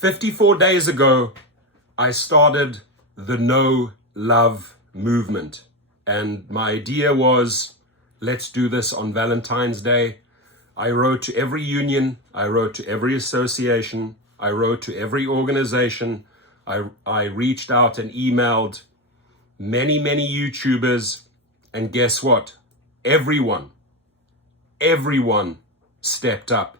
54 days ago, I started the No Love movement. And my idea was, let's do this on Valentine's Day. I wrote to every union. I wrote to every association. I wrote to every organization. I reached out and emailed many YouTubers. And guess what? Everyone stepped up.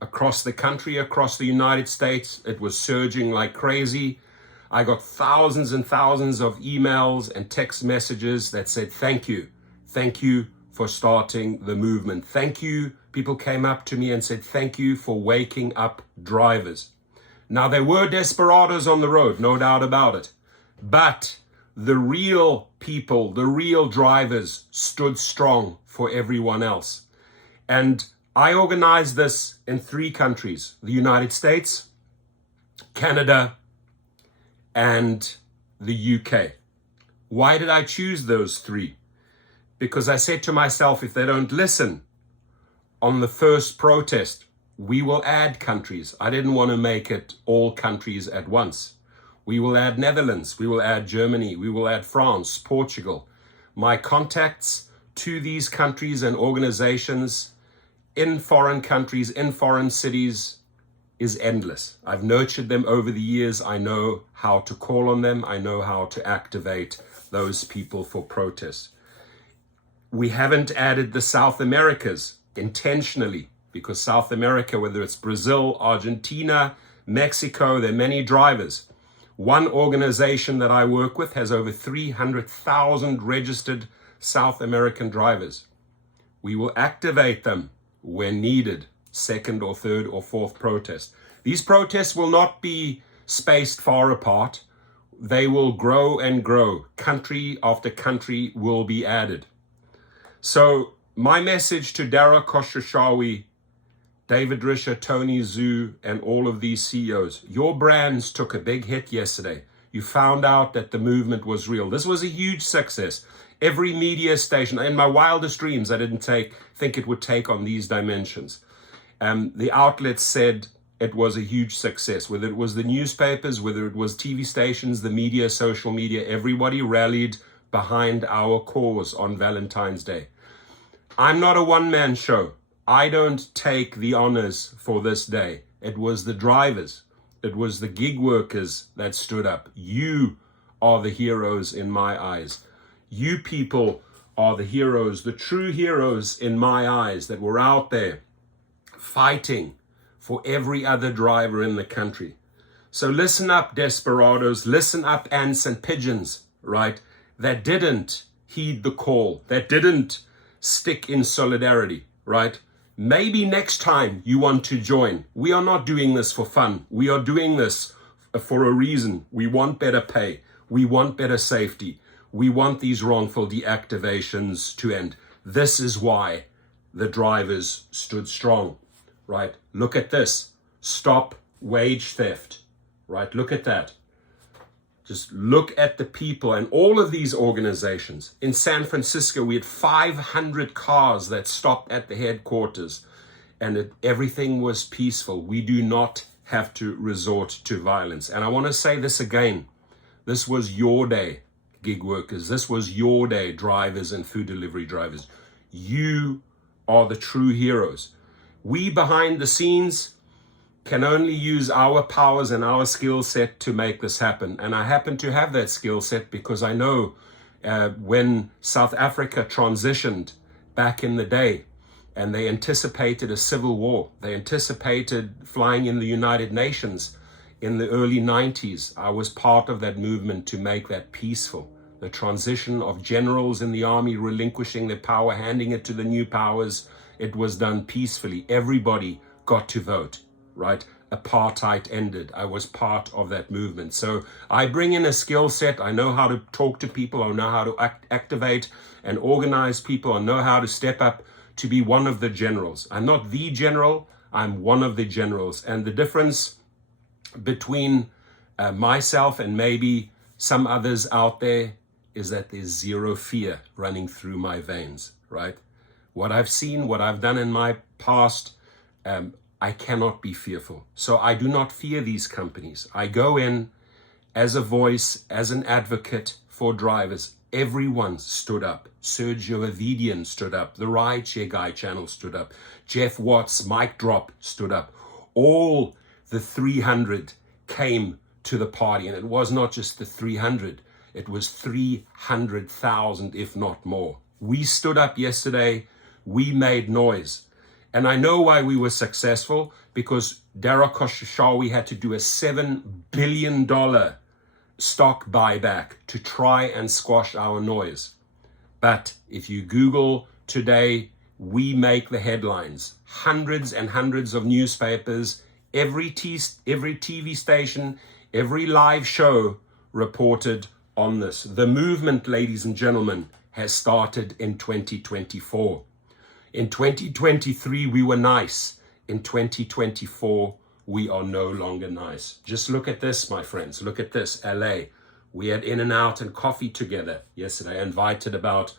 Across the country, across the United States, it was surging like crazy. I got thousands and thousands of emails and text messages that said, thank you for starting the movement. Thank you. People came up to me and said, thank you for waking up drivers. Now, there were desperados on the road, no doubt about it. But the real people, the real drivers stood strong for everyone else. And I organized this in 3 countries, the United States, Canada, and the UK. Why did I choose those 3? Because I said to myself, if they don't listen on the first protest, we will add countries. I didn't want to make it all countries at once. We will add Netherlands, we will add Germany, we will add France, Portugal. My contacts to these countries and organizations in foreign countries, in foreign cities, is endless. I've nurtured them over the years. I know how to call on them. I know how to activate those people for protest. We haven't added the South Americas intentionally, because South America, whether it's Brazil, Argentina, Mexico, there are many drivers. One organization that I work with has over 300,000 registered South American drivers. We will activate them when needed, second or third or fourth protest. These protests will not be spaced far apart. They will grow and grow. Country after country will be added. So my message to Dara Khosrowshahi, David Risher, Tony Zhu, and all of these CEOs, your brands took a big hit yesterday. You found out that the movement was real. This was a huge success. Every media station, in my wildest dreams, I didn't think it would take on these dimensions. The outlets said it was a huge success, whether it was the newspapers, whether it was TV stations, the media, social media, everybody rallied behind our cause on Valentine's Day. I'm not a one-man show. I don't take the honors for this day. It was the drivers. It was the gig workers that stood up. You are the heroes in my eyes. You people are the heroes, the true heroes in my eyes, that were out there fighting for every other driver in the country. So listen up, desperados, listen up, ants and pigeons, right? That didn't heed the call, that didn't stick in solidarity, right? Maybe next time you want to join. We are not doing this for fun. We are doing this for a reason. We want better pay. We want better safety. We want these wrongful deactivations to end. This is why the drivers stood strong, right? Look at this. Stop wage theft, right? Look at that. Just look at the people and all of these organizations. In San Francisco, we had 500 cars that stopped at the headquarters, and everything was peaceful. We do not have to resort to violence. And I want to say this again. This was your day, gig workers. This was your day, drivers and food delivery drivers. You are the true heroes. We behind the scenes can only use our powers and our skill set to make this happen. And I happen to have that skill set because I know when South Africa transitioned back in the day and they anticipated a civil war, they anticipated flying in the United Nations in the early 90s. I was part of that movement to make that peaceful. The transition of generals in the army relinquishing their power, handing it to the new powers, it was done peacefully. Everybody got to vote, right? Apartheid ended. I was part of that movement. So I bring in a skill set. I know how to talk to people. I know how to activate and organize people. I know how to step up to be one of the generals. I'm not the general. I'm one of the generals. And the difference between myself and maybe some others out there is that there's zero fear running through my veins, right? What I've seen, what I've done in my past, I cannot be fearful. So I do not fear these companies. I go in as a voice, as an advocate for drivers. Everyone stood up. Sergio Avidian stood up. The Rideshare Guy channel stood up. Jeff Watts, Mic Drop stood up. All the 300 came to the party. And it was not just the 300. It was 300,000, if not more. We stood up yesterday. We made noise. And I know why we were successful, because Dara Khosrowshahi had to do a $7 billion stock buyback to try and squash our noise. But if you Google today, we make the headlines. Hundreds and hundreds of newspapers, every TV station, every live show reported on this. The movement, ladies and gentlemen, has started in 2024. In 2023, we were nice. In 2024, we are no longer nice. Just look at this, my friends. Look at this, LA. We had In-N-Out and coffee together yesterday. I invited about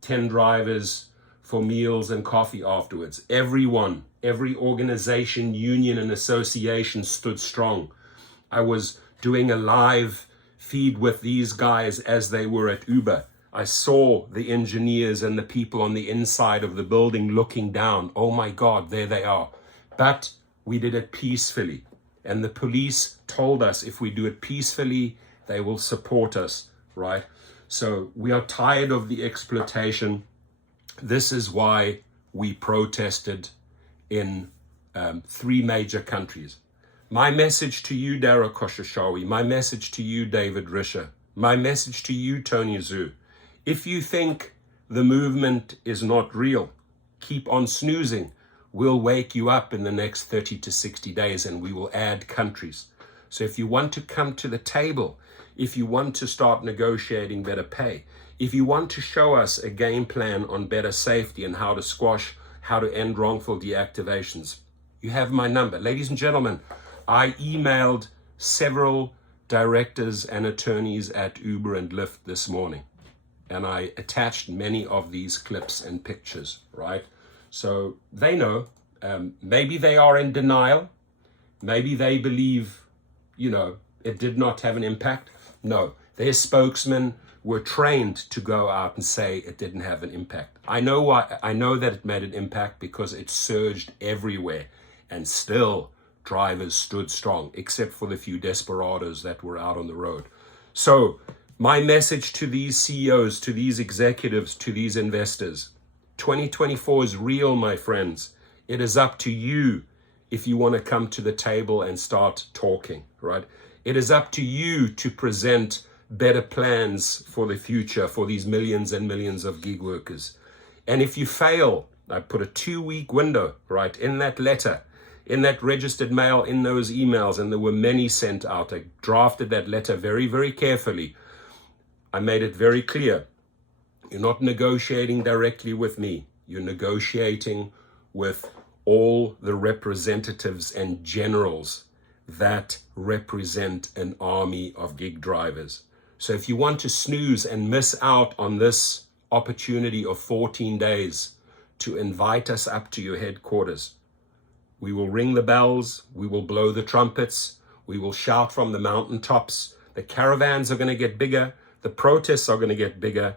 10 drivers for meals and coffee afterwards. Everyone, every organization, union, and association stood strong. I was doing a live feed with these guys as they were at Uber. I saw the engineers and the people on the inside of the building looking down. Oh my God, there they are. But we did it peacefully. And the police told us if we do it peacefully, they will support us, right? So we are tired of the exploitation. This is why we protested in 3 major countries. My message to you, Dara Khosrowshahi, my message to you, David Risher, my message to you, Tony Zhu. If you think the movement is not real, keep on snoozing. We'll wake you up in the next 30 to 60 days and we will add countries. So if you want to come to the table, if you want to start negotiating better pay, if you want to show us a game plan on better safety and how to squash, how to end wrongful deactivations, you have my number. Ladies and gentlemen, I emailed several directors and attorneys at Uber and Lyft this morning. And I attached many of these clips and pictures, right? So they know, maybe they are in denial. Maybe they believe, it did not have an impact. No, their spokesmen were trained to go out and say it didn't have an impact. I know why. I know that it made an impact because it surged everywhere and still drivers stood strong, except for the few desperados that were out on the road. So my message to these CEOs, to these executives, to these investors, 2024 is real, my friends. It is up to you if you want to come to the table and start talking, right? It is up to you to present better plans for the future for these millions and millions of gig workers. And if you fail, I put a 2-week window, right, in that letter, in that registered mail, in those emails, and there were many sent out. I drafted that letter very, very carefully. I made it very clear. You're not negotiating directly with me. You're negotiating with all the representatives and generals that represent an army of gig drivers. So if you want to snooze and miss out on this opportunity of 14 days to invite us up to your headquarters, we will ring the bells, we will blow the trumpets, we will shout from the mountaintops. The caravans are going to get bigger, the protests are going to get bigger.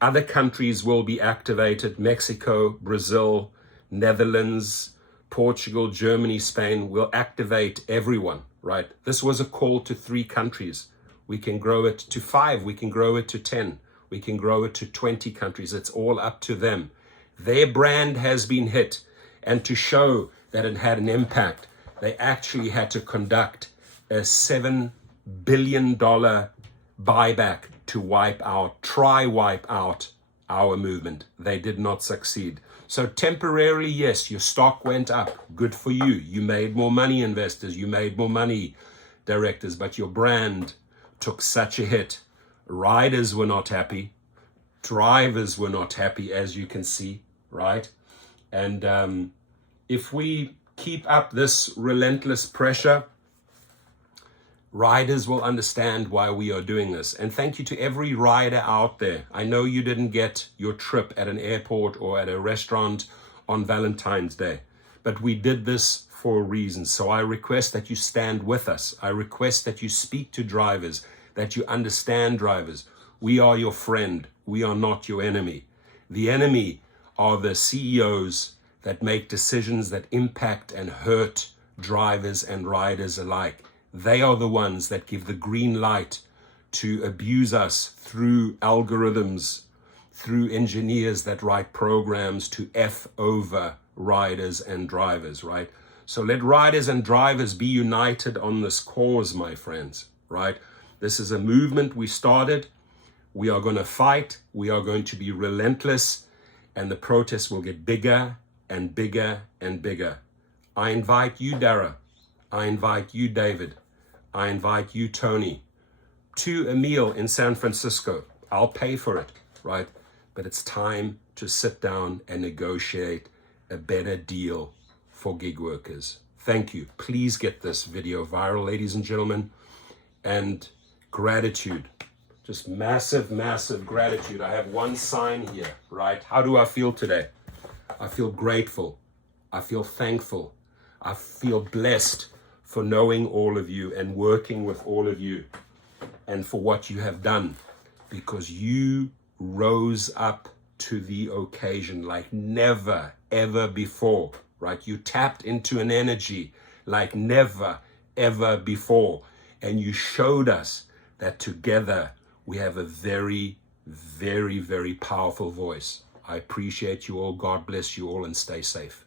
Other countries will be activated. Mexico, Brazil, Netherlands, Portugal, Germany, Spain will activate everyone, right? This was a call to 3 countries. We can grow it to 5, we can grow it to 10, we can grow it to 20 countries. It's all up to them. Their brand has been hit, and to show that it had an impact, they actually had to conduct a $7 billion buyback to wipe out our movement. They did not succeed. So temporarily, yes, your stock went up. Good for you. You made more money, investors. You made more money, directors. But your brand took such a hit. Riders were not happy. Drivers were not happy, as you can see, right? And if we keep up this relentless pressure, riders will understand why we are doing this. And thank you to every rider out there. I know you didn't get your trip at an airport or at a restaurant on Valentine's Day, but we did this for a reason. So I request that you stand with us. I request that you speak to drivers, that you understand drivers. We are your friend. We are not your enemy. The enemy are the CEOs that make decisions that impact and hurt drivers and riders alike. They are the ones that give the green light to abuse us through algorithms, through engineers that write programs to F over riders and drivers, right? So let riders and drivers be united on this cause, my friends, right? This is a movement we started. We are going to fight. We are going to be relentless, and the protests will get bigger and bigger and bigger. I invite you, Dara. I invite you, David. I invite you, Tony, to a meal in San Francisco. I'll pay for it, right? But it's time to sit down and negotiate a better deal for gig workers. Thank you. Please get this video viral, ladies and gentlemen. And gratitude, just massive, massive gratitude. I have one sign here, right? How do I feel today? I feel grateful. I feel thankful. I feel blessed for knowing all of you and working with all of you, and for what you have done, because you rose up to the occasion like never, ever before, right? You tapped into an energy like never, ever before. And you showed us that together we have a very, very, very powerful voice. I appreciate you all. God bless you all, and stay safe.